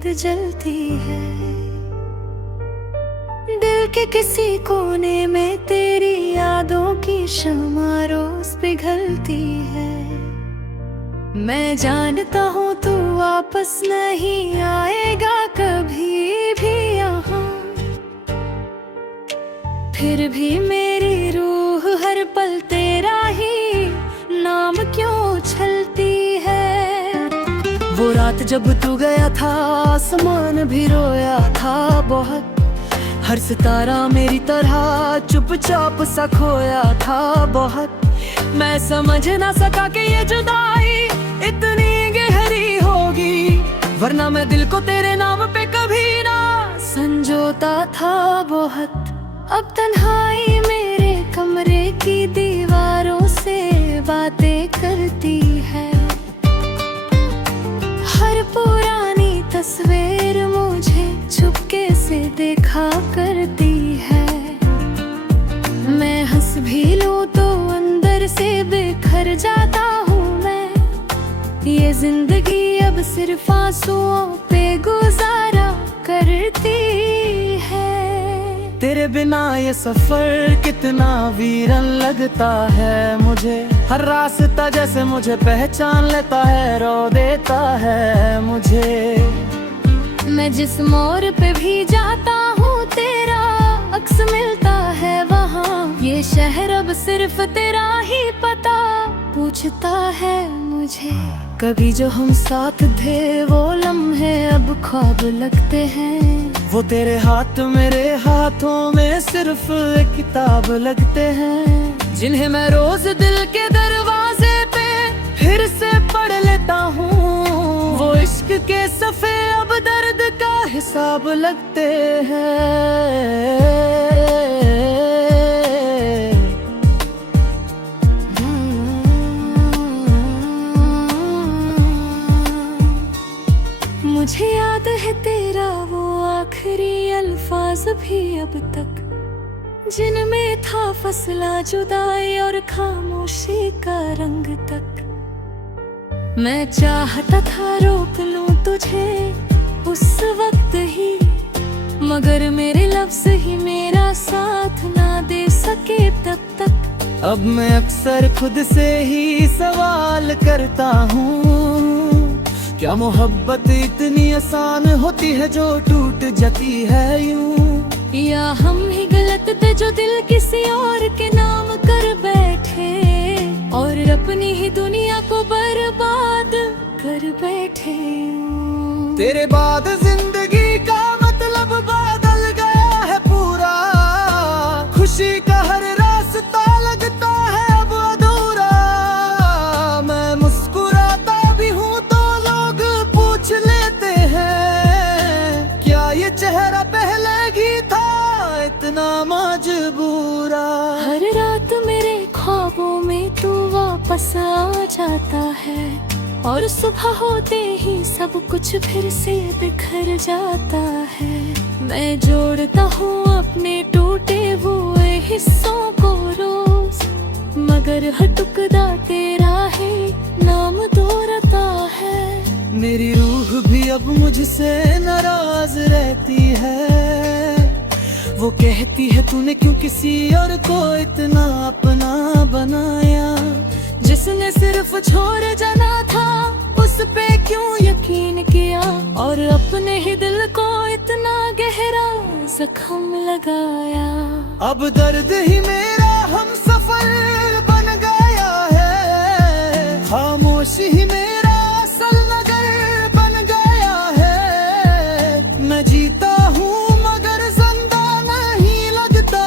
उम्मीद जलती है। दिल के किसी कोने में तेरी यादों की शम्मा रोज पिघलती है। मैं जानता हूँ तू वापस नहीं आएगा कभी भी यहाँ, फिर भी मेरी रूह हर पल तेरा ही नाम क्यों उछलती है। वो रात जब तू गया था आसमान भी रोया था बहुत, हर सितारा मेरी तरह चुपचाप सा खोया था बहुत। मैं समझ ना सका कि ये जुदाई इतनी गहरी होगी, वरना मैं दिल को तेरे नाम पे कभी ना संजोता था बहुत। अब तन्हाई मेरे कमरे की दीवारों से बातें करती है, हर पुरानी तस्वीर मुझे चुपके से देखा करती है। मैं हंस भी लूं तो अंदर से बिखर जाता हूँ मैं, ये जिंदगी अब सिर्फ आंसुओं पे गुजारा करती है। तेरे बिना ये सफर कितना वीरन लगता है मुझे, हर रास्ता जैसे मुझे पहचान लेता है, रो देता है मुझे। मैं जिस मोड़ पे भी जाता हूँ तेरा अक्स मिलता है वहाँ, ये शहर अब सिर्फ तेरा ही पता पूछता है मुझे। कभी जो हम साथ थे वो लम्हे अब ख्वाब लगते हैं, वो तेरे हाथ मेरे हाथों में सिर्फ एक किताब लगते हैं, जिन्हें मैं रोज दिल के दरवाजे पे फिर से पढ़ लेता हूँ। वो इश्क के सफ़े अब दर्द का हिसाब लगते हैं। मुझे याद है तेरा वो आखिरी अल्फाज भी अब तक, जिनमें था फसला जुदाई और खामोशी का रंग तक। मैं चाहता था रोक लूं तुझे उस वक्त ही, मगर मेरे लफ्ज़ ही मेरा साथ ना दे सके तब तक। अब मैं अक्सर खुद से ही सवाल करता हूँ, क्या मोहब्बत इतनी आसान होती है जो टूट जाती है यूं, या हम ही गलत थे जो दिल किसी और के नाम कर बैठे और अपनी ही दुनिया को बर्बाद कर बैठे। तेरे बाद जिंदगी का मतलब बदल गया है पूरा, खुशी का हर रास्ता लगता है अब अधूरा। मैं मुस्कुराता भी हूँ तो लोग पूछ लेते हैं, क्या ये चेहरा पहले ही था इतना मजबूरा। हर रात मेरे ख्वाबों में तू वापस आ जाता है, और सुबह होते ही सब कुछ फिर से बिखर जाता है। मैं जोड़ता हूँ अपने टूटे हुए हिस्सों को रोज, मगर हर टुकड़ा तेरा ही नाम दोहराता है। मेरी रूह भी अब मुझसे नाराज रहती है, वो कहती है तूने क्यों किसी और को इतना अपना बनाया, जिसने सिर्फ छोड़ जाना था उस पे क्यों यकीन किया, और अपने ही दिल को इतना गहरा जख्म लगाया। अब दर्द ही मेरा हम सफर बन गया है, खामोशी ही मेरा असल नगर बन गया है। मैं जीता हूँ मगर जिंदा नहीं लगता,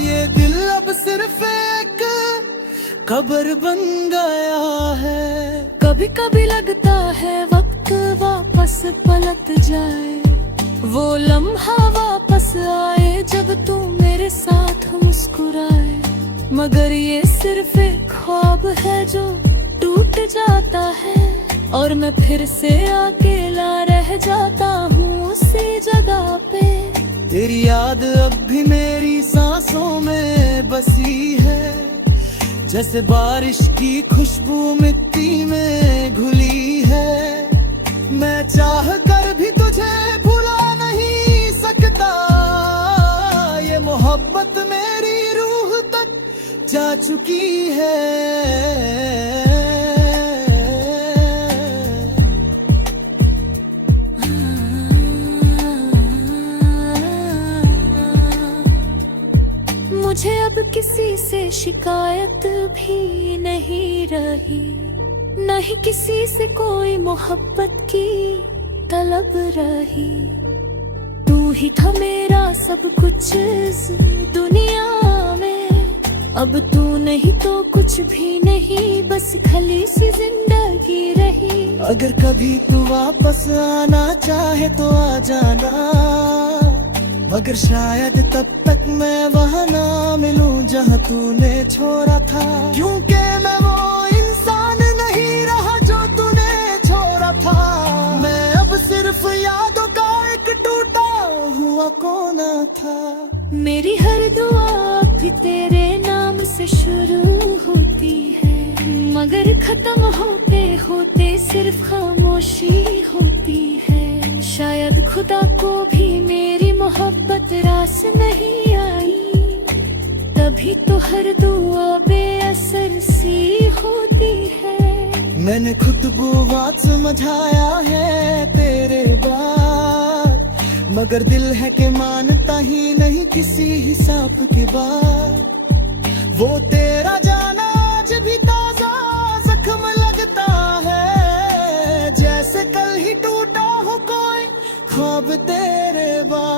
ये दिल अब सिर्फ एक कब्र बन गया है। कभी कभी लगता है वक्त वापस पलट जाए, वो लम्हा वापस आए जब तू मेरे साथ मुस्कुराए, मगर ये सिर्फ एक ख्वाब है जो टूट जाता है, और मैं फिर से अकेला रह जाता हूँ उसी जगह पे। तेरी याद अब भी मेरी सांसों में बसी है, जैसे बारिश की खुशबू मिट्टी में घुली है। मैं चाह कर भी तुझे भुला नहीं सकता, ये मोहब्बत मेरी रूह तक जा चुकी है। मुझे अब किसी से शिकायत भी नहीं रही, नहीं किसी से कोई मोहब्बत की तलब रही। तू ही था मेरा सब कुछ इस दुनिया में, अब तू नहीं तो कुछ भी नहीं, बस खली सी जिंदगी रही। अगर कभी तू वापस आना चाहे तो आ जाना, मगर शायद तब तक मैं वहाँ ना मिलूं जहाँ तूने छोड़ा था। क्योंकि मैं वो इंसान नहीं रहा जो तूने छोड़ा था, मैं अब सिर्फ यादों का एक टूटा हुआ कोना था। मेरी हर दुआ भी तेरे नाम से शुरू होती है, मगर खत्म होते होते सिर्फ खामोशी होती है। शायद खुदा को भी मेरी मोहब्बत रास नहीं आई, तभी तो हर दुआ बेअसर सी होती है। मैंने खुद वो बात समझाया है तेरे बात, मगर दिल है कि मानता ही नहीं किसी हिसाब के बाद। वो तेरा जाना आज भी ताजा जख्म लगता है, जैसे कल ही टूटा हो कोई ख्वाब तेरे बाद।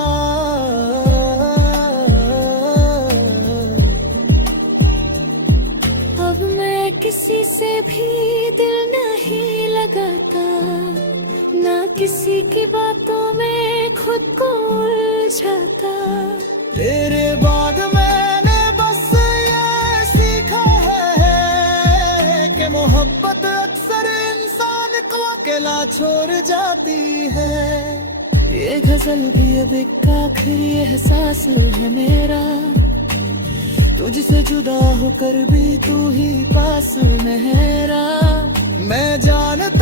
अब मैं किसी से भी दिल नहीं लगाता, ना किसी की बातों में खुद को उलझाता। तेरे बाद मैंने बस ये सीखा है कि मोहब्बत अक्सर इंसान को अकेला छोड़ जाती है। ये गजल भी अब एक आखिरी एहसास है मेरा, तुझसे जुदा होकर भी तू ही पास मेरा। मैं जानता